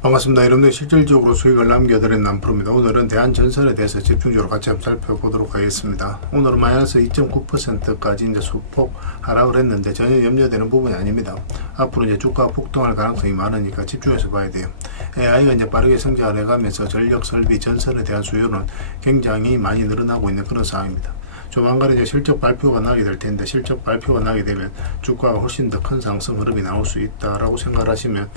반갑습니다. 여러분들 실질적으로 수익을 남겨드린 남프로입니다. 오늘은 대한전선에 대해서 집중적으로 같이 한번 살펴보도록 하겠습니다. 오늘은 마이너스 2.9%까지 이제 소폭 하락을 했는데 전혀 염려되는 부분이 아닙니다. 앞으로 이제 주가가 폭등할 가능성이 많으니까 집중해서 봐야 돼요. AI가 이제 빠르게 성장을 해가면서 전력 설비 전선에 대한 수요는 굉장히 많이 늘어나고 있는 그런 상황입니다. 조만간에 이제 실적 발표가 나게 될 텐데, 실적 발표가 나게 되면 주가가 훨씬 더 큰 상승 흐름이 나올 수 있다라고 생각을 하시면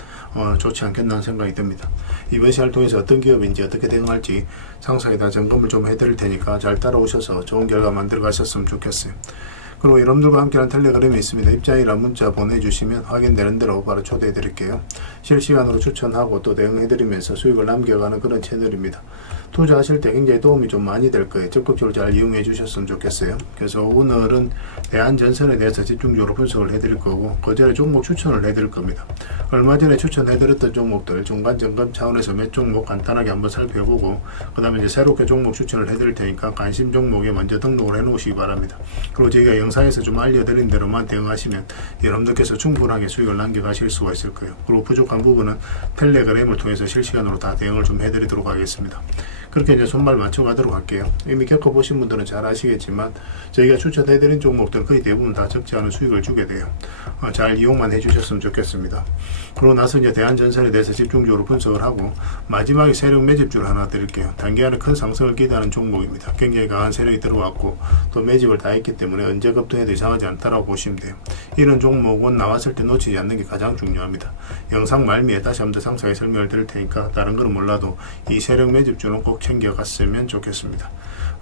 좋지 않겠나는 생각이 듭니다. 이번 시간을 통해서 어떤 기업인지 어떻게 대응할지 상세히 다 점검을 좀 해드릴 테니까 잘 따라오셔서 좋은 결과 만들어 가셨으면 좋겠어요. 그리고 여러분들과 함께하는 텔레그램이 있습니다. 입장이란 문자 보내주시면 확인되는 대로 바로 초대해 드릴게요. 실시간으로 추천하고 또 대응해 드리면서 수익을 남겨가는 그런 채널입니다. 투자하실 때 굉장히 도움이 좀 많이 될 거예요. 적극적으로 잘 이용해 주셨으면 좋겠어요. 그래서 오늘은 대한전선에 대해서 집중적으로 분석을 해드릴 거고, 그 전에 종목 추천을 해드릴 겁니다. 얼마 전에 추천해드렸던 종목들 중간 점검 차원에서 몇 종목 간단하게 한번 살펴보고, 그 다음에 이제 새롭게 종목 추천을 해드릴 테니까 관심 종목에 먼저 등록을 해 놓으시기 바랍니다. 그리고 저희가 영상에서 좀 알려드린 대로만 대응하시면 여러분들께서 충분하게 수익을 남겨가실 수가 있을 거예요. 그리고 부족한 부분은 텔레그램을 통해서 실시간으로 다 대응을 좀 해드리도록 하겠습니다. 그렇게 이제 손발 맞춰가도록 할게요. 이미 겪어보신 분들은 잘 아시겠지만 저희가 추천해드린 종목들 거의 대부분 다 적지 않은 수익을 주게 돼요. 잘 이용만 해주셨으면 좋겠습니다. 그러고 나서 이제 대한전선에 대해서 집중적으로 분석을 하고, 마지막에 세력 매집주를 하나 드릴게요. 단기간에 큰 상승을 기대하는 종목입니다. 굉장히 강한 세력이 들어왔고 또 매집을 다 했기 때문에 언제 급등해도 이상하지 않다라고 보시면 돼요. 이런 종목은 나왔을 때 놓치지 않는 게 가장 중요합니다. 영상 말미에 다시 한번 더 상세하게 설명을 드릴 테니까 다른 거는 몰라도 이 세력 매집주는 꼭 챙겨갔으면 좋겠습니다.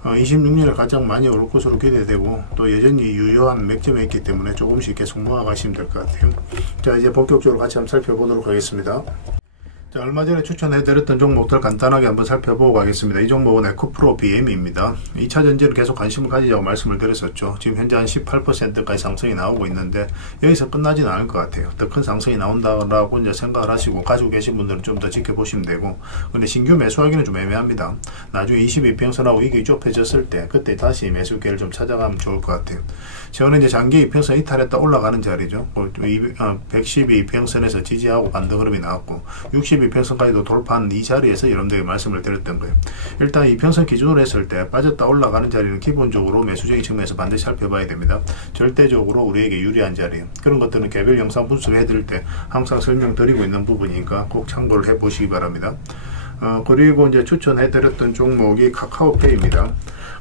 26년에 가장 많이 오를 것으로 기대되고 또 여전히 유효한 맥점에 있기 때문에 조금씩 계속 모아가시면 될 것 같아요. 자, 이제 본격적으로 같이 한번 살펴보도록 하겠습니다. 자, 얼마 전에 추천해드렸던 종목들 간단하게 한번 살펴보고 가겠습니다. 이 종목은 에코프로 BM입니다. 2차 전지는 계속 관심을 가지자고 말씀을 드렸었죠. 지금 현재 한 18%까지 상승이 나오고 있는데 여기서 끝나지는 않을 것 같아요. 더 큰 상승이 나온다라고 이제 생각을 하시고 가지고 계신 분들은 좀 더 지켜보시면 되고, 근데 신규 매수하기는 좀 애매합니다. 나중에 22평선하고 이게 좁혀졌을 때 그때 다시 매수 기회를 좀 찾아가면 좋을 것 같아요. 저는 이제 장기 이평선 이탈했다 올라가는 자리죠. 112평선에서 지지하고 반등 흐름이 나왔고 62평선까지도 돌파한 이 자리에서 여러분들에게 말씀을 드렸던 거예요. 일단 이평선 기준으로 했을 때 빠졌다 올라가는 자리는 기본적으로 매수적인 측면에서 반드시 살펴봐야 됩니다. 절대적으로 우리에게 유리한 자리, 그런 것들은 개별 영상 분석해 드릴 때 항상 설명드리고 있는 부분이니까 꼭 참고를 해 보시기 바랍니다. 그리고 이제 추천해 드렸던 종목이 카카오페이입니다.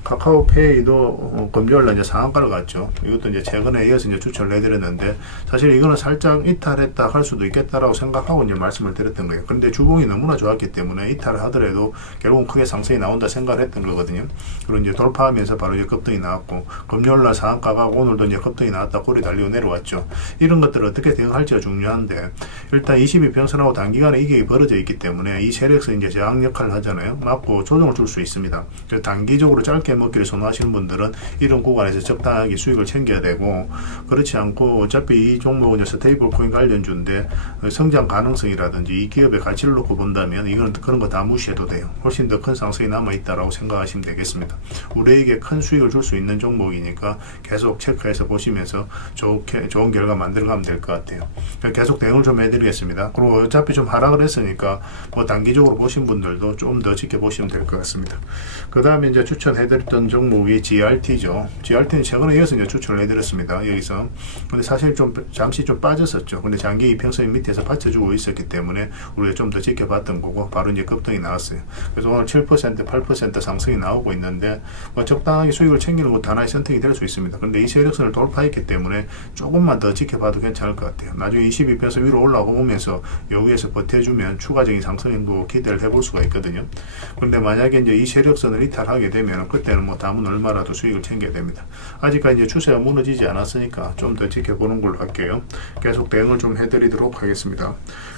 카카오페이도 금요일날 이제 상한가를 갔죠. 이것도 이제 최근에 이어서 이제 추천을 해드렸는데, 사실 이거는 살짝 이탈했다 할 수도 있겠다라고 생각하고 이제 말씀을 드렸던 거예요. 그런데 주봉이 너무나 좋았기 때문에 이탈을 하더라도 결국은 크게 상승이 나온다 생각을 했던 거거든요. 그리고 이제 돌파하면서 바로 이제 급등이 나왔고, 금요일날 상한가가 오늘도 이제 급등이 나왔다 꼬리 달리고 내려왔죠. 이런 것들을 어떻게 대응할지가 중요한데, 일단 22평선하고 단기간에 이게 벌어져 있기 때문에 이 세력에서 이제 저항 역할을 하잖아요. 맞고 조정을 줄 수 있습니다. 그래서 단기적으로 짧게 먹기를 선호하시는 분들은 이런 구간에서 적당하게 수익을 챙겨야 되고, 그렇지 않고 어차피 이 종목은 스테이블 코인 관련주인데 성장 가능성이라든지 이 기업의 가치를 놓고 본다면 이거는 그런 거 다 무시해도 돼요. 훨씬 더 큰 상승이 남아있다라고 생각하시면 되겠습니다. 우리에게 큰 수익을 줄 수 있는 종목이니까 계속 체크해서 보시면서 좋은 결과 만들어가면 될 것 같아요. 계속 대응을 좀 해드리겠습니다. 그리고 어차피 좀 하락을 했으니까 뭐 단기적으로 보신 분들도 좀 더 지켜보시면 될 것 같습니다. 그 다음에 이제 추천해드렸던 종목이 GRT죠. GRT는 최근에 이어서 이제 추천을 해드렸습니다. 여기서. 근데 사실 좀 잠시 좀 빠졌었죠. 근데 장기 이평선 밑에서 받쳐주고 있었기 때문에 우리가 좀 더 지켜봤던 거고, 바로 이제 급등이 나왔어요. 그래서 오늘 7%, 8% 상승이 나오고 있는데, 뭐 적당하게 수익을 챙기는 것도 하나의 선택이 될 수 있습니다. 근데 이 세력선을 돌파했기 때문에 조금만 더 지켜봐도 괜찮을 것 같아요. 나중에 22평선 위로 올라오면서 여기에서 버텨주면 추가적인 상승도 기대를 해볼 수가 있거든요. 그런데 만약에 이제 이 세력선을 이탈하게 되면 그때는 뭐 담은 얼마라도 수익을 챙겨야 됩니다. 아직까지 이제 추세가 무너지지 않았으니까 좀 더 지켜보는 걸로 할게요. 계속 대응을 좀 해드리도록 하겠습니다.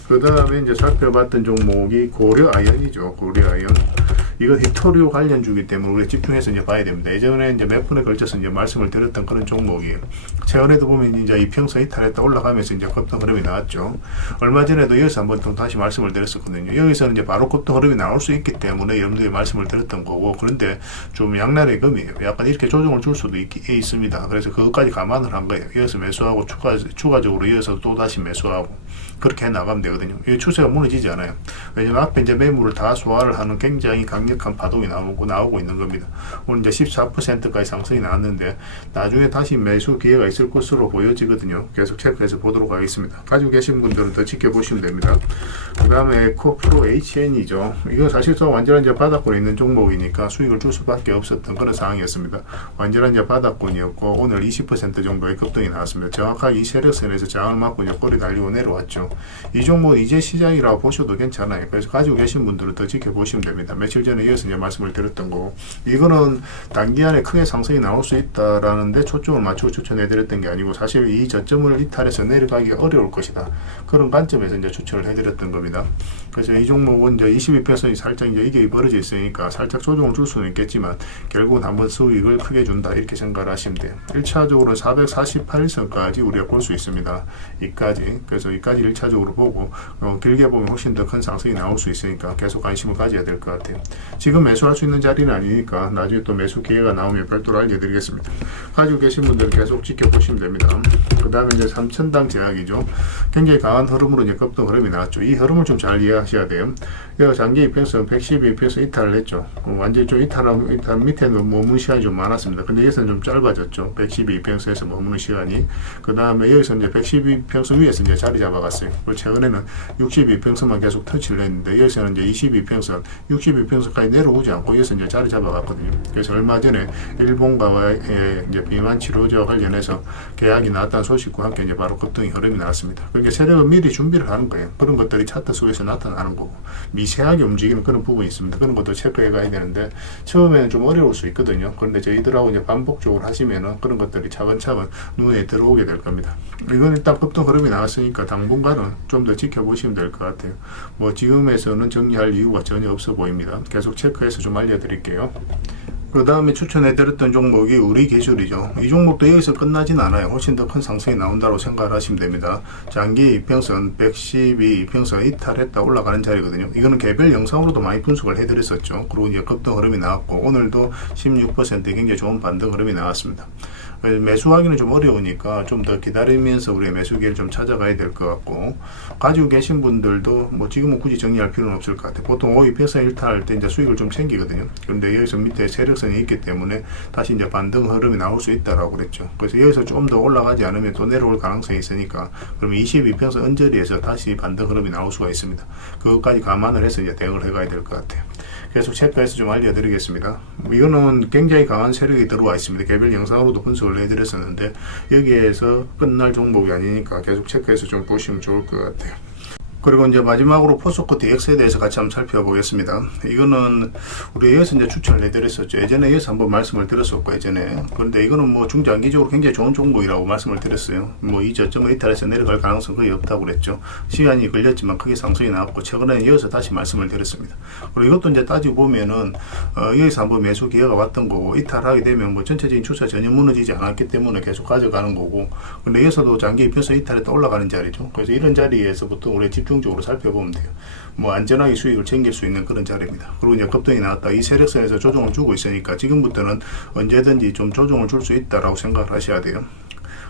그 다음에 이제 살펴봤던 종목이 고려아연이죠. 고려아연. 이건 히토리오 관련주기 때문에 우리가 집중해서 이제 봐야 됩니다. 예전에 이제 몇 분에 걸쳐서 이제 말씀을 드렸던 그런 종목이에요. 최근에도 보면 이제 이평선 이탈했다 올라가면서 이제 급등 흐름이 나왔죠. 얼마 전에도 여기서 한번 또 다시 말씀을 드렸었거든요. 여기서는 이제 바로 급등 흐름이 나올 수 있기 때문에 여러분들이 말씀을 드렸던 거고, 그런데 좀 양날의 검이에요. 약간 이렇게 조정을 줄 수도 있습니다. 그래서 그것까지 감안을 한 거예요. 이어서 매수하고 추가적으로 이어서 또 다시 매수하고 그렇게 해 나가면 되거든요. 이 추세가 무너지지 않아요. 왜냐면 앞에 이제 매물을 다 소화를 하는 굉장히 강력한 파동이 나오고 있는 겁니다. 오늘 이제 14%까지 상승이 나왔는데 나중에 다시 매수 기회가 있을 것으로 보여지거든요. 계속 체크해서 보도록 하겠습니다. 가지고 계신 분들은 더 지켜보시면 됩니다. 그 다음에 에코프로 HN이죠. 이건 사실상 완전한 이제 바닥권에 있는 종목이니까 수익을 줄 수밖에 없었던 그런 상황이었습니다. 완전한 이제 바닥권이었고 오늘 20% 정도의 급등이 나왔습니다. 정확하게 이 세력선에서 저항을 맞고 이제 꼬리 달리고 내려왔죠. 이 종목은 이제 시작이라고 보셔도 괜찮아요. 그래서 가지고 계신 분들은 더 지켜보시면 됩니다. 며칠 전에 이어서 이제 말씀을 드렸던 거고, 이거는 단기간에 크게 상승이 나올 수 있다라는데 초점을 맞추고 추천해드렸던 게 아니고 사실 이 저점을 이탈해서 내려가기 어려울 것이다. 그런 관점에서 이제 추천을 해드렸던 겁니다. 그래서 이 종목은 이제 22%이 살짝 이제 이게 벌어져 있으니까 살짝 조정을 줄 수는 있겠지만 결국은 한번 수익을 크게 준다 이렇게 생각을 하시면 돼요. 1차적으로 448선까지 우리가 볼 수 있습니다. 이까지. 그래서 이까지 1차적으로 보고 길게 보면 훨씬 더 큰 상승이 나올 수 있으니까 계속 관심을 가져야 될 것 같아요. 지금 매수할 수 있는 자리는 아니니까 나중에 또 매수 기회가 나오면 별도로 알려드리겠습니다. 가지고 계신 분들은 계속 지켜보시면 됩니다. 그 다음에 이제 3천당 제약이죠. 굉장히 강한 흐름으로 이제 급등 흐름이 나왔죠. 이 흐름을 좀 잘 이해하셔야 돼요. 여기가 장기 이평선 112평선 이탈을 했죠. 완전히 좀 이탈 밑에는 머무는 시간이 좀 많았습니다. 근데 여기서는 좀 짧아졌죠. 112평선에서 머무는 시간이. 그 다음에 여기서 이제 112평선 위에서 이제 자리 잡아갔어요. 그리고 최근에는 62평선만 계속 터치를 했는데 여기서는 이제 22평선, 62평선까지 내려오지 않고 여기서 이제 자리 잡아갔거든요. 그래서 얼마 전에 일본과의 이제 비만 치료제와 관련해서 계약이 나왔다는 소식과 함께 이제 바로 급등이 흐름이 나왔습니다. 그러니까 세력은 미리 준비를 하는 거예요. 그런 것들이 차트 속에서 나타나는 거고 미세하게 움직이는 그런 부분이 있습니다. 그런 것도 체크해 가야 되는데 처음에는 좀 어려울 수 있거든요. 그런데 저희들하고 이제 반복적으로 하시면은 그런 것들이 차근차근 눈에 들어오게 될 겁니다. 이건 일단 급등 흐름이 나왔으니까 당분간은 좀 더 지켜보시면 될 것 같아요. 뭐 지금에서는 정리할 이유가 전혀 없어 보입니다. 계속 체크해서 좀 알려드릴게요. 그 다음에 추천해드렸던 종목이 우리 기술이죠. 이 종목도 여기서 끝나진 않아요. 훨씬 더 큰 상승이 나온다고 생각을 하시면 됩니다. 장기 이평선 112 이평선 이탈했다 올라가는 자리거든요. 이거는 개별 영상으로도 많이 분석을 해드렸었죠. 그리고 이제 급등 흐름이 나왔고 오늘도 16% 굉장히 좋은 반등 흐름이 나왔습니다. 매수하기는 좀 어려우니까 좀 더 기다리면서 우리의 매수기를 좀 찾아가야 될 것 같고, 가지고 계신 분들도 뭐 지금은 굳이 정리할 필요는 없을 것 같아요. 보통 5위평선 일탈할 때 이제 수익을 좀 챙기거든요. 그런데 여기서 밑에 세력선이 있기 때문에 다시 이제 반등 흐름이 나올 수 있다라고 그랬죠. 그래서 여기서 좀 더 올라가지 않으면 또 내려올 가능성이 있으니까 그러면 22평선 언저리에서 다시 반등 흐름이 나올 수가 있습니다. 그것까지 감안을 해서 이제 대응을 해가야 될 것 같아요. 계속 체크해서 좀 알려드리겠습니다. 이거는 굉장히 강한 세력이 들어와 있습니다. 개별 영상으로도 분석을 해드렸었는데 여기에서 끝날 종목이 아니니까 계속 체크해서 좀 보시면 좋을 것 같아요. 그리고 이제 마지막으로 포스코 DX에 대해서 같이 한번 살펴보겠습니다. 이거는 우리 여기서 이제 추천을 해드렸었죠. 예전에 여기서 한번 말씀을 드렸었고 예전에. 그런데 이거는 뭐 중장기적으로 굉장히 좋은 종목이라고 말씀을 드렸어요. 뭐 이 저점을 이탈해서 내려갈 가능성 거의 없다고 그랬죠. 시간이 걸렸지만 크게 상승이 나왔고 최근에 이어서 다시 말씀을 드렸습니다. 그리고 이것도 이제 따지고 보면은 여기서 한번 매수 기회가 왔던 거고 이탈하게 되면 뭐 전체적인 추세 전혀 무너지지 않았기 때문에 계속 가져가는 거고. 근데 여기서도 장기 입혀서 이탈했다 올라가는 자리죠. 그래서 이런 자리에서부터 우리 집중적으로 살펴보면 돼요. 뭐 안전하게 수익을 챙길 수 있는 그런 자리입니다. 그리고 이제 급등이 나왔다. 이 세력선에서 조정을 주고 있으니까 지금부터는 언제든지 좀 조정을 줄 수 있다라고 생각을 하셔야 돼요.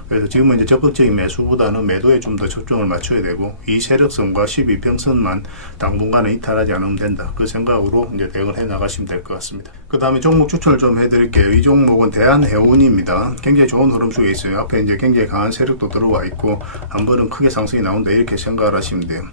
그래서 지금은 이제 적극적인 매수보다는 매도에 좀 더 초점을 맞춰야 되고 이 세력선과 12평선만 당분간은 이탈하지 않으면 된다. 그 생각으로 이제 대응을 해 나가시면 될 것 같습니다. 그 다음에 종목 추천을 좀 해드릴게요. 이 종목은 대한해운입니다. 굉장히 좋은 흐름 속에 있어요. 앞에 이제 굉장히 강한 세력도 들어와 있고 한 번은 크게 상승이 나온다 이렇게 생각을 하시면 돼요.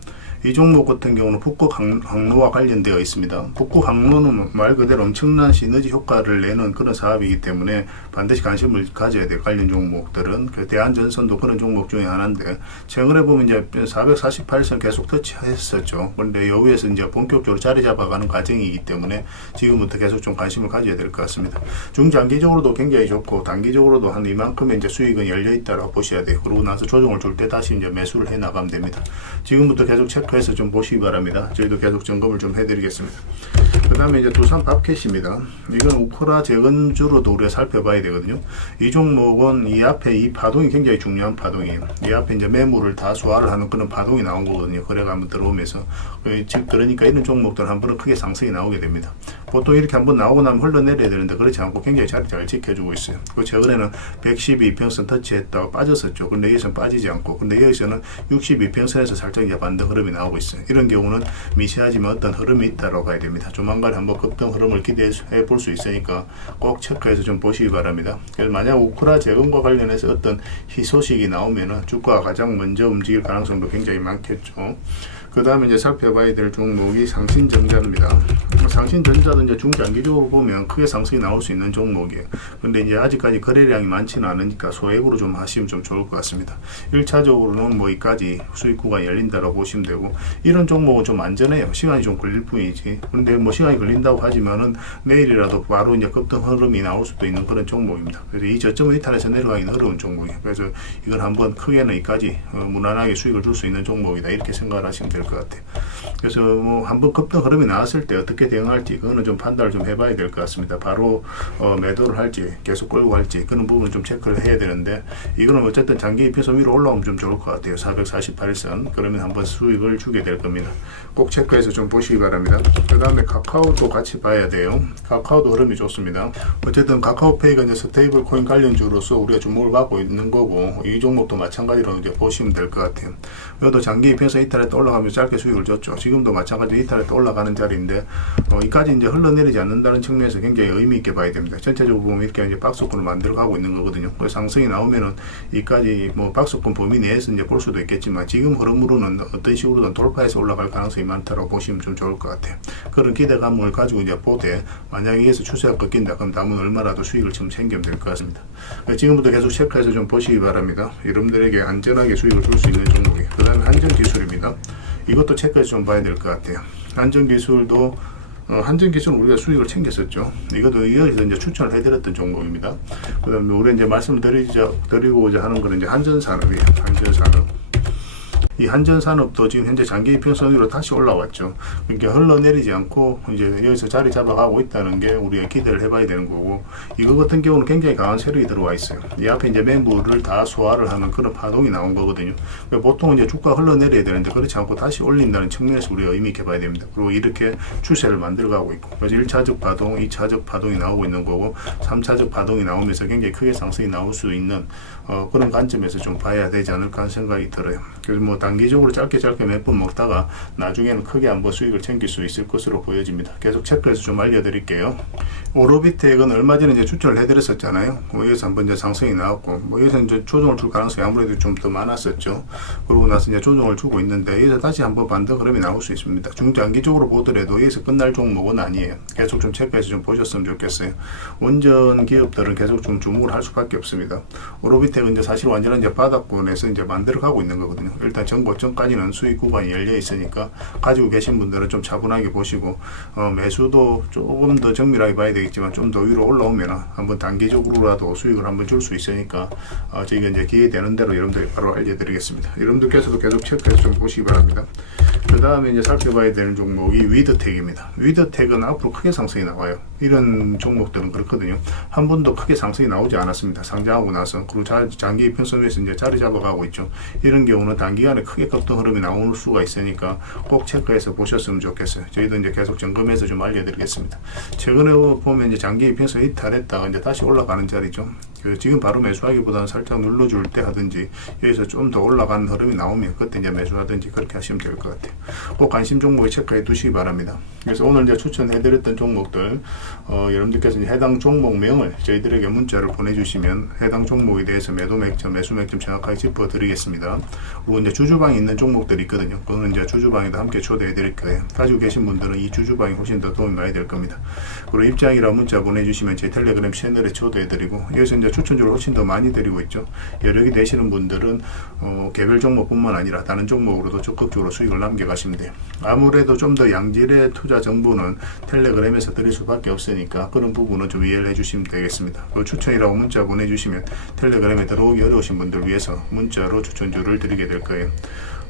이 종목 같은 경우는 북극 항로와 관련되어 있습니다. 북극 항로는 말 그대로 엄청난 시너지 효과를 내는 그런 사업이기 때문에 반드시 관심을 가져야 돼요. 관련 종목들은. 대한전선도 그런 종목 중에 하나인데 최근에 보면 이제 448선 계속 터치했었죠. 그런데 여기에서 이제 본격적으로 자리 잡아가는 과정이기 때문에 지금부터 계속 좀 관심을 가져야 될 것 같습니다. 중장기적으로도 굉장히 좋고 단기적으로도 한 이만큼의 이제 수익은 열려 있다라고 보셔야 돼요. 그러고 나서 조정을 줄 때 다시 이제 매수를 해 나가면 됩니다. 지금부터 계속 체크해서 좀 보시기 바랍니다. 저희도 계속 점검을 좀 해드리겠습니다. 그 다음에 이제 두산 밥캣입니다. 이건 우크라 재건주로도 우리가 살펴봐야 되거든요. 이 종목은 이 앞에 이 파동이 굉장히 중요한 파동이에요. 이 앞에 이제 매물을 다 소화를 하는 그런 파동이 나온 거거든요. 거래가 한번 들어오면서. 즉 그러니까 이런 종목들 한 번은 크게 상승이 나오게 됩니다. 보통 이렇게 한번 나오고 나면 흘러내려야 되는데 그렇지 않고 굉장히 자리 잘 지켜주고 있어요. 그 최근에는 112평선 터치했다가 빠졌었죠. 근데 여기서는 빠지지 않고, 근데 여기서는 62평선에서 살짝 이제 반등 흐름이 나오고 있어요. 이런 경우는 미세하지만 어떤 흐름이 있다고 봐야 됩니다. 조만간에 한번 급등 흐름을 기대해 볼 수 있으니까 꼭 체크해서 좀 보시기 바랍니다. 그래서 만약 우크라 재건과 관련해서 어떤 희소식이 나오면은 주가가 가장 먼저 움직일 가능성도 굉장히 많겠죠. 그 다음에 이제 살펴봐야 될 종목이 상신전자입니다. 상신전자도 이제 중장기적으로 보면 크게 상승이 나올 수 있는 종목이에요. 근데 이제 아직까지 거래량이 많지는 않으니까 소액으로 좀 하시면 좀 좋을 것 같습니다. 1차적으로는 뭐 이까지 수익 구간이 열린다고 보시면 되고, 이런 종목은 좀 안전해요. 시간이 좀 걸릴 뿐이지. 근데 뭐 시간이 걸린다고 하지만은 내일이라도 바로 이제 급등 흐름이 나올 수도 있는 그런 종목입니다. 그래서 이 저점을 이탈해서 내려가기는 어려운 종목이에요. 그래서 이걸 한번 크게는 이까지 무난하게 수익을 줄 수 있는 종목이다, 이렇게 생각을 하시면 될 것 같아요. 그래서 뭐 한번 급등 흐름이 나왔을 때 어떻게 대응할지 그거는 좀 판단을 좀 해봐야 될 것 같습니다. 바로 매도를 할지 계속 끌고 갈지 그런 부분은 좀 체크를 해야 되는데, 이거는 어쨌든 장기 입혀서 위로 올라오면 좀 좋을 것 같아요. 448선 그러면 한번 수익을 주게 될 겁니다. 꼭 체크해서 좀 보시기 바랍니다. 그 다음에 카카오도 같이 봐야 돼요. 카카오도 흐름이 좋습니다. 어쨌든 카카오페이가 이제 스테이블 코인 관련주로서 우리가 주목을 받고 있는 거고, 이 종목도 마찬가지로 이제 보시면 될 것 같아요. 이것도 장기 입혀서 이탈했다 올라가면서 짧게 수익을 줬죠. 지금도 마찬가지로 이탈했다 올라가는 자리인데 이까지 이제 흘러내리지 않는다는 측면에서 굉장히 의미 있게 봐야 됩니다. 전체적으로 보면 이렇게 이제 박스권을 만들어 가고 있는 거거든요. 그래서 상승이 나오면은 이까지 뭐 박스권 범위 내에서 이제 볼 수도 있겠지만, 지금 흐름으로는 어떤 식으로든 돌파해서 올라갈 가능성이 많다고 보시면 좀 좋을 것 같아요. 그런 기대감을 가지고 이제 보되, 만약에 여기서 추세가 꺾인다 그럼 남은 얼마라도 수익을 좀 챙기면 될 것 같습니다. 지금부터 계속 체크해서 좀 보시기 바랍니다. 여러분들에게 안전하게 수익을 줄 수 있는 종목이에요. 그 다음에 한전기술입니다. 이것도 체크해서 좀 봐야 될 것 같아요. 한전기술도 한전기술은 우리가 수익을 챙겼었죠. 이것도 여기서 이제 추천을 해드렸던 종목입니다. 그 다음에 우리 이제 말씀을 드리고자 하는 거는 이제 한전산업이에요. 한전산업. 이 한전산업도 지금 현재 장기 이평선으로 다시 올라왔죠. 그러니까 흘러내리지 않고 이제 여기서 자리 잡아가고 있다는 게 우리가 기대를 해봐야 되는 거고, 이거 같은 경우는 굉장히 강한 세력이 들어와 있어요. 이 앞에 이제 매물을 다 소화를 하는 그런 파동이 나온 거거든요. 그러니까 보통 이제 주가 흘러내려야 되는데 그렇지 않고 다시 올린다는 측면에서 우리가 의미 있게 봐야 됩니다. 그리고 이렇게 추세를 만들어가고 있고, 그래서 1차적 파동, 2차적 파동이 나오고 있는 거고, 3차적 파동이 나오면서 굉장히 크게 상승이 나올 수 있는 그런 관점에서 좀 봐야 되지 않을까 하는 생각이 들어요. 그래서 뭐 단기적으로 짧게 몇 번 먹다가 나중에는 크게 한번 수익을 챙길 수 있을 것으로 보여집니다. 계속 체크해서 좀 알려드릴게요. 오로비텍은 얼마 전에 이제 추천을 해드렸었잖아요. 여기서 한번 이제 상승이 나왔고, 여기서 이제 조정을 줄 가능성이 아무래도 좀 더 많았었죠. 그러고 나서 이제 조정을 주고 있는데, 여기서 다시 한번 반등 흐름이 나올 수 있습니다. 중장기적으로 보더라도 여기서 끝날 종목은 아니에요. 계속 좀 체크해서 좀 보셨으면 좋겠어요. 원전 기업들은 계속 좀 주목을 할 수밖에 없습니다. 오로비텍은 이제 사실 완전한 이제 바닥권에서 이제 만들어 가고 있는 거거든요. 일단 전고점까지는 수익 구간이 열려 있으니까 가지고 계신 분들은 좀 차분하게 보시고, 매수도 조금 더 정밀하게 봐야 되겠지만 좀 더 위로 올라오면 한번 단기적으로라도 수익을 한번 줄 수 있으니까 저희가 이제 기회되는 대로 여러분들이 바로 알려드리겠습니다. 여러분들께서도 계속 체크해서 좀 보시기 바랍니다. 그 다음에 이제 살펴봐야 되는 종목이 위드텍입니다. 위드텍은 앞으로 크게 상승이 나와요. 이런 종목들은 그렇거든요. 한 번도 크게 상승이 나오지 않았습니다. 상장하고 나서. 그리고 장기 이평선 위에서 이제 자리 잡아가고 있죠. 이런 경우는 단기간에 크게 급등 흐름이 나올 수가 있으니까 꼭 체크해서 보셨으면 좋겠어요. 저희도 이제 계속 점검해서 좀 알려드리겠습니다. 최근에 보면 이제 장기 이평선 이탈했다가 이제 다시 올라가는 자리죠. 지금 바로 매수하기보다는 살짝 눌러줄 때 하든지, 여기서 좀 더 올라가는 흐름이 나오면 그때 이제 매수하든지 그렇게 하시면 될 것 같아요. 꼭 관심 종목에 체크해 두시기 바랍니다. 그래서 오늘 이제 추천해드렸던 종목들, 여러분들께서 이제 해당 종목명을 저희들에게 문자를 보내주시면 해당 종목에 대해서 매도 맥점, 매수 맥점 정확하게 짚어드리겠습니다. 그리고 이제 주주방에 있는 종목들이 있거든요. 그거는 이제 주주방에도 함께 초대해드릴 거예요. 가지고 계신 분들은 이 주주방이 훨씬 더 도움이 많이 될 겁니다. 그리고 입장이라 문자 보내주시면 제 텔레그램 채널에 초대해드리고, 여기서 이제 추천주를 훨씬 더 많이 드리고 있죠. 여력이 되시는 분들은 개별 종목뿐만 아니라 다른 종목으로도 적극적으로 수익을 남겨가시면 돼요. 아무래도 좀 더 양질의 투자 정보는 텔레그램에서 드릴 수밖에 없으니까 그런 부분은 좀 이해를 해주시면 되겠습니다. 추천이라고 문자 보내주시면 텔레그램에 들어오기 어려우신 분들 위해서 문자로 추천주를 드리게 될 거예요.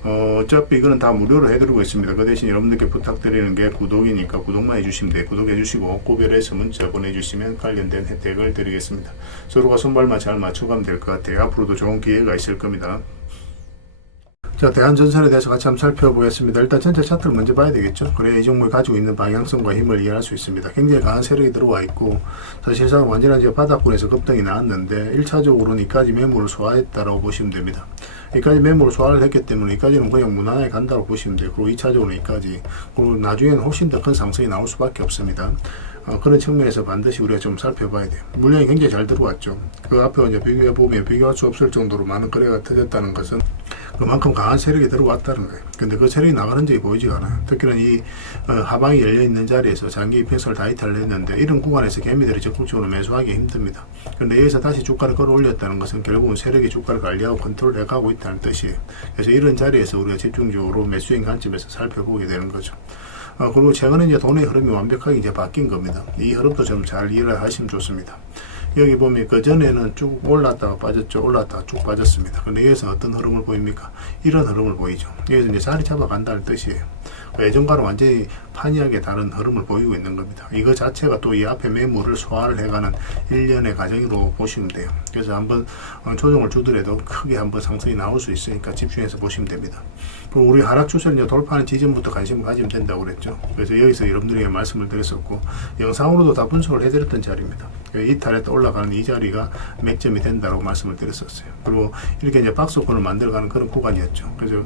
어차피 이거는 다 무료로 해드리고 있습니다. 그 대신 여러분들께 부탁드리는 게 구독이니까 구독만 해주시면 돼요. 구독해주시고 구별해서 문자 보내주시면 관련된 혜택을 드리겠습니다. 서로가 손발만 잘 맞춰가면 될 것 같아요. 앞으로도 좋은 기회가 있을 겁니다. 자, 대한전선에 대해서 같이 한번 살펴보겠습니다. 일단 전체 차트를 먼저 봐야 되겠죠. 그래야 이 종목이 가지고 있는 방향성과 힘을 이해할 수 있습니다. 굉장히 강한 세력이 들어와 있고, 사실상 완전한 이제 바닥권에서 급등이 나왔는데 1차적으로는 이까지 매물을 소화했다라고 보시면 됩니다. 이까지 매물을 소화를 했기 때문에 이까지는 그냥 무난하게 간다고 보시면 돼요. 그리고 2차적으로는 이까지, 그리고 나중에는 훨씬 더 큰 상승이 나올 수밖에 없습니다. 그런 측면에서 반드시 우리가 좀 살펴봐야 돼요. 물량이 굉장히 잘 들어왔죠. 그 앞에 이제 비교해보면 비교할 수 없을 정도로 많은 거래가 터졌다는 것은 그만큼 강한 세력이 들어왔다는 거예요. 근데 그 세력이 나가는 적이 보이지가 않아요. 특히나 이 하방이 열려있는 자리에서 장기 이평선을 다 이탈을 했는데 이런 구간에서 개미들이 적극적으로 매수하기 힘듭니다. 그런데 여기서 다시 주가를 끌어올렸다는 것은 결국은 세력이 주가를 관리하고 컨트롤해 가고 있다는 뜻이에요. 그래서 이런 자리에서 우리가 집중적으로 매수인 관점에서 살펴보게 되는 거죠. 그리고 최근에 이제 돈의 흐름이 완벽하게 이제 바뀐 겁니다. 이 흐름도 좀 잘 이해를 하시면 좋습니다. 여기 보면 그 전에는 쭉 올랐다가 빠졌죠. 올랐다가 쭉 빠졌습니다. 근데 여기서 어떤 흐름을 보입니까? 이런 흐름을 보이죠. 여기서 이제 자리 잡아간다는 뜻이에요. 예전과는 완전히 판이하게 다른 흐름을 보이고 있는 겁니다. 이거 자체가 또 이 앞에 매물을 소화를 해가는 일련의 과정으로 보시면 돼요. 그래서 한번 조정을 주더라도 크게 한번 상승이 나올 수 있으니까 집중해서 보시면 됩니다. 그리고 우리 하락 추세를 돌파하는 지점부터 관심을 가지면 된다고 그랬죠. 그래서 여기서 여러분들에게 말씀을 드렸었고, 영상으로도 다 분석을 해드렸던 자리입니다. 이탈했다 올라가는 이 자리가 맥점이 된다고 말씀을 드렸었어요. 그리고 이렇게 이제 박스권을 만들어가는 그런 구간이었죠. 그래서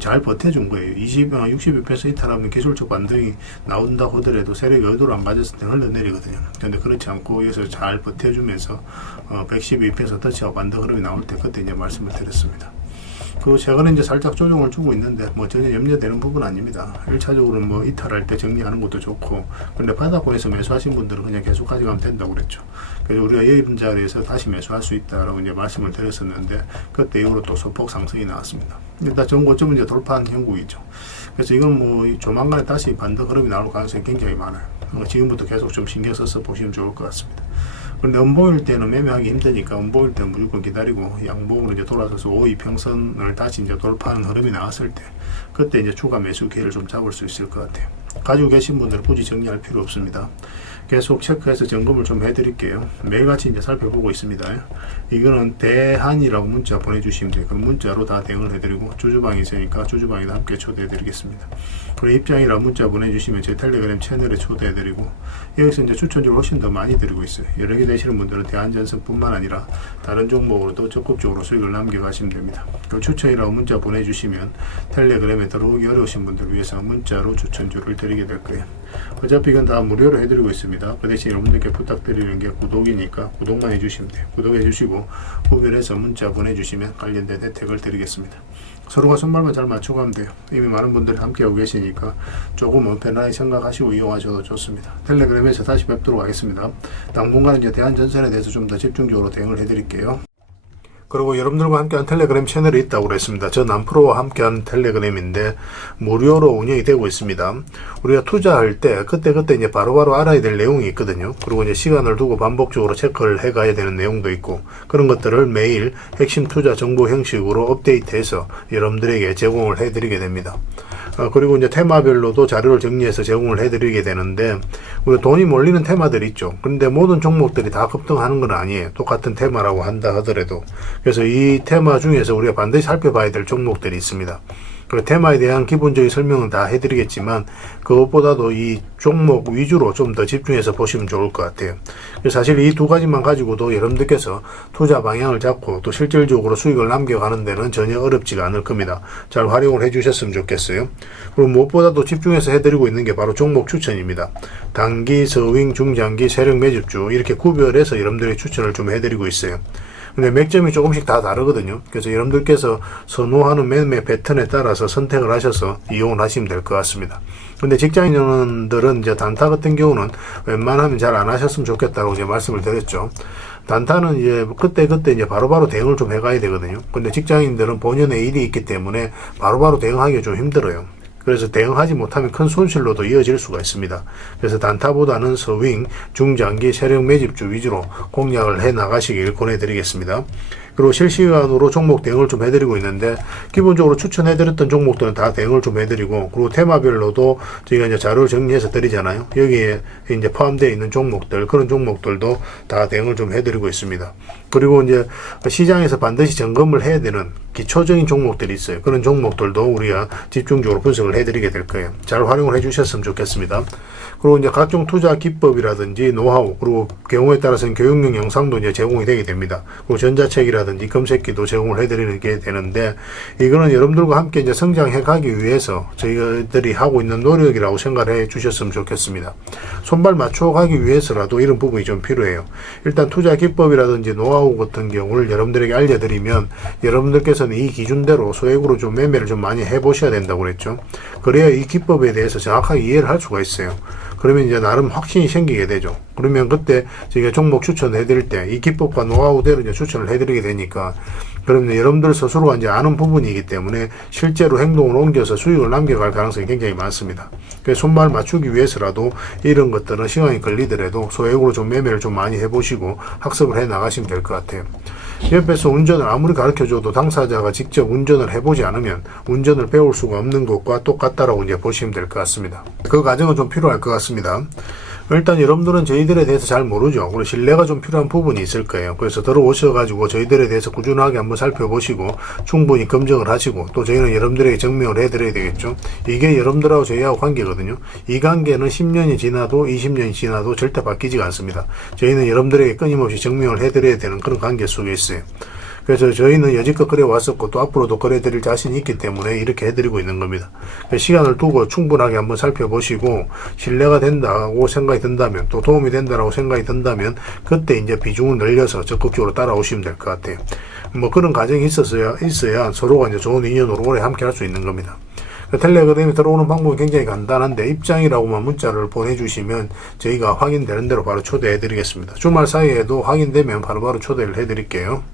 잘 버텨준 거예요. 62% 이탈하면 기술적 반등이 나온다고 하더라도 세력이 의도로 안 맞았을 때 흘러내리거든요. 근데 그렇지 않고 여기서 잘 버텨주면서 112% 터치하고 반등 흐름이 나올 때 그때 이제 말씀을 드렸습니다. 그 최근에 이제 살짝 조정을 주고 있는데 뭐 전혀 염려되는 부분 아닙니다. 1차적으로는 뭐 이탈할 때 정리하는 것도 좋고, 근데 바닥권에서 매수하신 분들은 그냥 계속 가져가면 된다고 그랬죠. 그래서 우리가 이런 자리에서 다시 매수할 수 있다라고 이제 말씀을 드렸었는데 그때 이후로 또 소폭 상승이 나왔습니다. 일단 전 고점은 이제 돌파한 형국이죠. 그래서 이건 뭐 조만간에 다시 반등 흐름이 나올 가능성이 굉장히 많아요. 지금부터 계속 좀 신경 써서 보시면 좋을 것 같습니다. 그런데 음봉일 때는 매매하기 힘드니까 음봉일 때는 무조건 기다리고 양봉으로 이제 돌아서서 5이평선을 다시 이제 돌파하는 흐름이 나왔을 때 그때 이제 추가 매수 기회를 좀 잡을 수 있을 것 같아요. 가지고 계신 분들은 굳이 정리할 필요 없습니다. 계속 체크해서 점검을 좀 해드릴게요. 매일같이 이제 살펴보고 있습니다. 이거는 대한이라고 문자 보내주시면 돼요. 그럼 문자로 다 대응을 해드리고, 주주방이 있으니까 주주방에도 함께 초대해드리겠습니다. 그리고 입장이라고 문자 보내주시면 제 텔레그램 채널에 초대해드리고, 여기서 이제 추천주를 훨씬 더 많이 드리고 있어요. 여러 개 되시는 분들은 대한전선뿐만 아니라 다른 종목으로도 적극적으로 수익을 남겨가시면 됩니다. 그리고 추천이라고 문자 보내주시면 텔레그램에 들어오기 어려우신 분들 위해서 문자로 추천주를 드리게 될 거예요. 어차피 이건 다 무료로 해드리고 있습니다. 그 대신 여러분들께 부탁드리는 게 구독이니까 구독만 해주시면 돼요. 구독해 주시고 구별해서 문자 보내주시면 관련된 혜택을 드리겠습니다. 서로가 손발만 잘 맞춰가면 돼요. 이미 많은 분들이 함께하고 계시니까 조금은 편하게 생각하시고 이용하셔도 좋습니다. 텔레그램에서 다시 뵙도록 하겠습니다. 당분간 이제 대한전선에 대해서 좀 더 집중적으로 대응을 해드릴게요. 그리고 여러분들과 함께한 텔레그램 채널이 있다고 그랬습니다. 저 남프로와 함께한 텔레그램인데 무료로 운영이 되고 있습니다. 우리가 투자할 때 그때 이제 바로바로 알아야 될 내용이 있거든요. 그리고 이제 시간을 두고 반복적으로 체크를 해가야 되는 내용도 있고, 그런 것들을 매일 핵심 투자 정보 형식으로 업데이트해서 여러분들에게 제공을 해드리게 됩니다. 그리고 이제 테마별로도 자료를 정리해서 제공을 해드리게 되는데, 우리 돈이 몰리는 테마들이 있죠. 그런데 모든 종목들이 다 급등하는 건 아니에요. 똑같은 테마라고 한다 하더라도. 그래서 이 테마 중에서 우리가 반드시 살펴봐야 될 종목들이 있습니다. 그 테마에 대한 기본적인 설명은 다 해드리겠지만 그것보다도 이 종목 위주로 좀 더 집중해서 보시면 좋을 것 같아요. 사실 이 두 가지만 가지고도 여러분들께서 투자 방향을 잡고 또 실질적으로 수익을 남겨가는 데는 전혀 어렵지가 않을 겁니다. 잘 활용을 해주셨으면 좋겠어요. 그리고 무엇보다도 집중해서 해드리고 있는 게 바로 종목 추천입니다. 단기, 서윙, 중장기, 세력 매집주 이렇게 구별해서 여러분들의 추천을 좀 해드리고 있어요. 근데 맥점이 조금씩 다 다르거든요. 그래서 여러분들께서 선호하는 매매 패턴에 따라서 선택을 하셔서 이용을 하시면 될 것 같습니다. 근데 직장인들은 이제 단타 같은 경우는 웬만하면 잘 안 하셨으면 좋겠다고 이제 말씀을 드렸죠. 단타는 이제 그때 이제 바로바로 대응을 좀 해가야 되거든요. 근데 직장인들은 본연의 일이 있기 때문에 바로바로 대응하기가 좀 힘들어요. 그래서 대응하지 못하면 큰 손실로도 이어질 수가 있습니다. 그래서 단타보다는 서윙, 중장기, 세력 매집주 위주로 공략을 해 나가시길 권해드리겠습니다. 그리고 실시간으로 종목 대응을 좀 해드리고 있는데, 기본적으로 추천해드렸던 종목들은 다 대응을 좀 해드리고, 그리고 테마별로도 저희가 이제 자료를 정리해서 드리잖아요. 여기에 이제 포함되어 있는 종목들, 그런 종목들도 다 대응을 좀 해드리고 있습니다. 그리고 이제 시장에서 반드시 점검을 해야 되는 기초적인 종목들이 있어요. 그런 종목들도 우리가 집중적으로 분석을 해드리게 될 거예요. 잘 활용을 해주셨으면 좋겠습니다. 그리고 이제 각종 투자 기법이라든지 노하우, 그리고 경우에 따라서는 교육용 영상도 이제 제공이 되게 됩니다. 그리고 전자책이라든지 검색기도 제공을 해드리는 게 되는데, 이거는 여러분들과 함께 이제 성장해 가기 위해서 저희들이 하고 있는 노력이라고 생각해 주셨으면 좋겠습니다. 손발 맞춰 가기 위해서라도 이런 부분이 좀 필요해요. 일단 투자 기법이라든지 노하우 같은 경우를 여러분들에게 알려드리면, 여러분들께서는 이 기준대로 소액으로 좀 매매를 좀 많이 해보셔야 된다고 그랬죠. 그래야 이 기법에 대해서 정확하게 이해를 할 수가 있어요. 그러면 이제 나름 확신이 생기게 되죠. 그러면 그때 저희가 종목 추천해 드릴 때 이 기법과 노하우대로 이제 추천을 해 드리게 되니까, 그러면 여러분들 스스로가 이제 아는 부분이기 때문에 실제로 행동을 옮겨서 수익을 남겨갈 가능성이 굉장히 많습니다. 그래서 손발 맞추기 위해서라도 이런 것들은 시간이 걸리더라도 소액으로 좀 매매를 좀 많이 해보시고 학습을 해 나가시면 될 것 같아요. 옆에서 운전을 아무리 가르쳐줘도 당사자가 직접 운전을 해보지 않으면 운전을 배울 수가 없는 것과 똑같다라고 이제 보시면 될 것 같습니다. 그 과정은 좀 필요할 것 같습니다. 일단 여러분들은 저희들에 대해서 잘 모르죠. 그리고 신뢰가 좀 필요한 부분이 있을 거예요. 그래서 들어오셔가지고 저희들에 대해서 꾸준하게 한번 살펴보시고 충분히 검증을 하시고, 또 저희는 여러분들에게 증명을 해드려야 되겠죠. 이게 여러분들하고 저희하고 관계거든요. 이 관계는 10년이 지나도 20년이 지나도 절대 바뀌지가 않습니다. 저희는 여러분들에게 끊임없이 증명을 해드려야 되는 그런 관계 속에 있어요. 그래서 저희는 여지껏 그래 왔었고 또 앞으로도 그래 드릴 자신이 있기 때문에 이렇게 해드리고 있는 겁니다. 시간을 두고 충분하게 한번 살펴보시고 신뢰가 된다고 생각이 든다면, 또 도움이 된다고 생각이 든다면 그때 이제 비중을 늘려서 적극적으로 따라오시면 될 것 같아요. 뭐 그런 과정이 있어야 서로가 이제 좋은 인연으로 오래 함께 할 수 있는 겁니다. 텔레그램에 들어오는 방법은 굉장히 간단한데, 입장이라고만 문자를 보내주시면 저희가 확인되는 대로 바로 초대해 드리겠습니다. 주말 사이에도 확인되면 바로바로 초대를 해 드릴게요.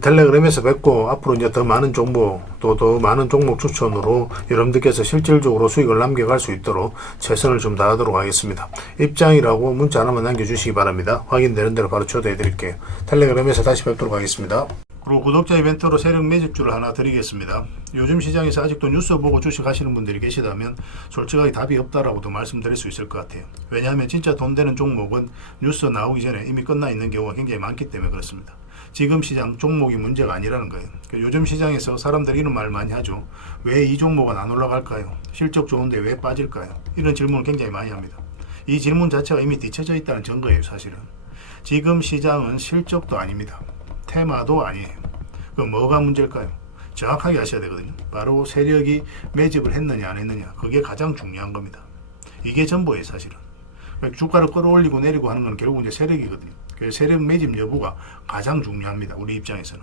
텔레그램에서 뵙고, 앞으로 이제 더 많은 정보, 또 더 많은 종목 추천으로 여러분들께서 실질적으로 수익을 남겨갈 수 있도록 최선을 좀 다하도록 하겠습니다. 입장이라고 문자 하나만 남겨주시기 바랍니다. 확인되는 대로 바로 초대해 드릴게요. 텔레그램에서 다시 뵙도록 하겠습니다. 그리고 구독자 이벤트로 세력 매집주를 하나 드리겠습니다. 요즘 시장에서 아직도 뉴스 보고 주식하시는 분들이 계시다면 솔직하게 답이 없다라고도 말씀드릴 수 있을 것 같아요. 왜냐하면 진짜 돈 되는 종목은 뉴스 나오기 전에 이미 끝나 있는 경우가 굉장히 많기 때문에 그렇습니다. 지금 시장 종목이 문제가 아니라는 거예요. 요즘 시장에서 사람들이 이런 말을 많이 하죠. 왜 이 종목은 안 올라갈까요? 실적 좋은데 왜 빠질까요? 이런 질문을 굉장히 많이 합니다. 이 질문 자체가 이미 뒤쳐져 있다는 증거예요, 사실은. 지금 시장은 실적도 아닙니다. 테마도 아니에요. 그럼 뭐가 문제일까요? 정확하게 아셔야 되거든요. 바로 세력이 매집을 했느냐 안 했느냐, 그게 가장 중요한 겁니다. 이게 전부예요, 사실은. 주가를 끌어올리고 내리고 하는 건 결국 이제 세력이거든요. 그래서 세력 매집 여부가 가장 중요합니다, 우리 입장에서는.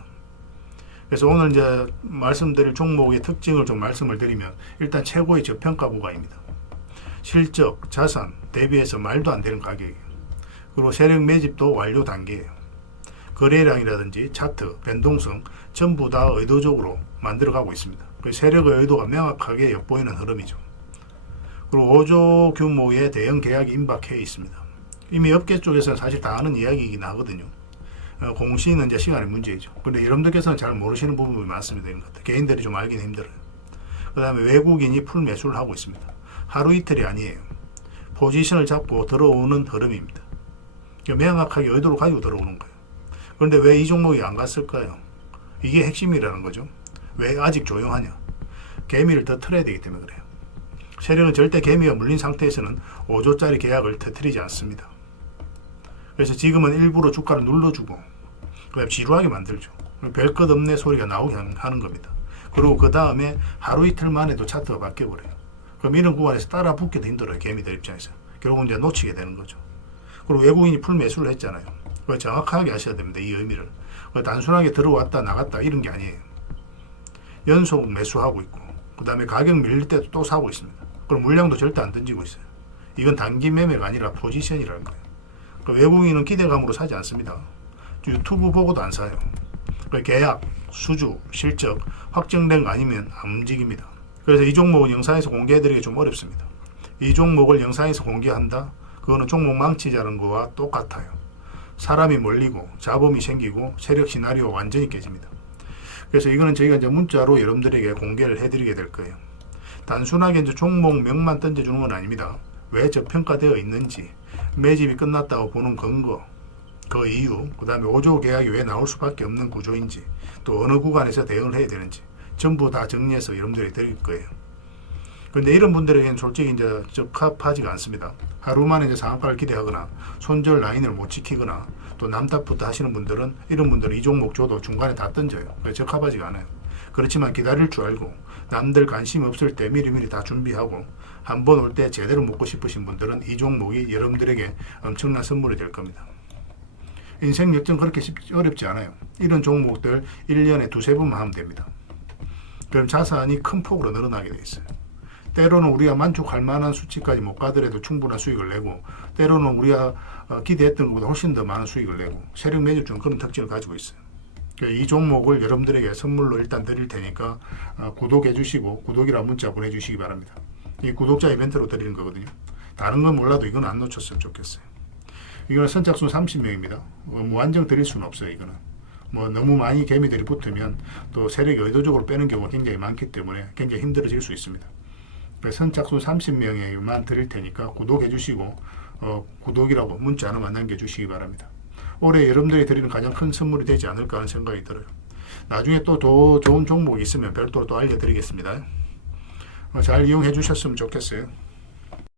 그래서 오늘 이제 말씀드릴 종목의 특징을 좀 말씀을 드리면, 일단 최고의 저평가 구간입니다. 실적, 자산 대비해서 말도 안 되는 가격이에요. 그리고 세력 매집도 완료 단계예요. 거래량이라든지 차트, 변동성 전부 다 의도적으로 만들어가고 있습니다. 그 세력의 의도가 명확하게 엿보이는 흐름이죠. 그리고 5조 규모의 대형 계약이 임박해 있습니다. 이미 업계 쪽에서는 사실 다 아는 이야기이긴 하거든요. 공시는 이제 시간의 문제이죠. 그런데 여러분들께서는 잘 모르시는 부분이 많습니다. 이런 것들. 개인들이 좀 알기는 힘들어요. 그 다음에 외국인이 풀 매수를 하고 있습니다. 하루 이틀이 아니에요. 포지션을 잡고 들어오는 흐름입니다. 명확하게 의도를 가지고 들어오는 거예요. 그런데 왜 이 종목이 안 갔을까요? 이게 핵심이라는 거죠. 왜 아직 조용하냐? 개미를 더 틀어야 되기 때문에 그래요. 세력은 절대 개미가 물린 상태에서는 5조짜리 계약을 터뜨리지 않습니다. 그래서 지금은 일부러 주가를 눌러주고 그다음 지루하게 만들죠. 별 것 없네 소리가 나오게 하는 겁니다. 그리고 그 다음에 하루 이틀 만에도 차트가 바뀌어버려요. 그럼 이런 구간에서 따라 붙기도 힘들어요, 개미들 입장에서. 결국은 이제 놓치게 되는 거죠. 그리고 외국인이 풀 매수를 했잖아요. 그걸 정확하게 아셔야 됩니다, 이 의미를. 단순하게 들어왔다 나갔다 이런 게 아니에요. 연속 매수하고 있고, 그 다음에 가격 밀릴 때도 또 사고 있습니다. 그럼 물량도 절대 안 던지고 있어요. 이건 단기 매매가 아니라 포지션이라는 거예요. 외국인은 기대감으로 사지 않습니다. 유튜브 보고도 안 사요. 계약, 수주, 실적 확정된 거 아니면 안 움직입니다. 그래서 이 종목은 영상에서 공개해드리기 좀 어렵습니다. 이 종목을 영상에서 공개한다? 그거는 종목 망치자는 거와 똑같아요. 사람이 몰리고 잡음이 생기고 세력 시나리오가 완전히 깨집니다. 그래서 이거는 저희가 이제 문자로 여러분들에게 공개를 해드리게 될 거예요. 단순하게 이제 종목명만 던져주는 건 아닙니다. 왜 저평가되어 있는지, 매집이 끝났다고 보는 근거, 그 이유, 그 다음에 5조 계약이 왜 나올 수밖에 없는 구조인지, 또 어느 구간에서 대응을 해야 되는지 전부 다 정리해서 여러분들이 드릴 거예요. 근데 이런 분들에게는 솔직히 이제 적합하지가 않습니다. 하루 만에 이제 상한가를 기대하거나 손절 라인을 못 지키거나 또 남탓부터 하시는 분들은, 이런 분들은 이 종목 줘도 중간에 다 던져요. 적합하지가 않아요. 그렇지만 기다릴 줄 알고 남들 관심 없을 때 미리미리 다 준비하고 한 번 올 때 제대로 먹고 싶으신 분들은 이 종목이 여러분들에게 엄청난 선물이 될 겁니다. 인생 역전 그렇게 어렵지 않아요. 이런 종목들 1년에 두세 번만 하면 됩니다. 그럼 자산이 큰 폭으로 늘어나게 돼 있어요. 때로는 우리가 만족할 만한 수치까지 못 가더라도 충분한 수익을 내고, 때로는 우리가 기대했던 것보다 훨씬 더 많은 수익을 내고, 세력 매집주는 그런 특징을 가지고 있어요. 이 종목을 여러분들에게 선물로 일단 드릴 테니까 구독해 주시고 구독이라 문자 보내주시기 바랍니다. 이 구독자 이벤트로 드리는 거거든요. 다른 건 몰라도 이건 안 놓쳤으면 좋겠어요. 이거는 선착순 30명입니다. 완전 드릴 수는 없어요. 이거는 너무 많이 개미들이 붙으면 또 세력이 의도적으로 빼는 경우가 굉장히 많기 때문에 굉장히 힘들어질 수 있습니다. 선착순 30명에만 드릴 테니까 구독해 주시고 구독이라고 문자 하나만 남겨주시기 바랍니다. 올해 여러분들이 드리는 가장 큰 선물이 되지 않을까 하는 생각이 들어요. 나중에 또 더 좋은 종목이 있으면 별도로 또 알려드리겠습니다. 잘 이용해 주셨으면 좋겠어요.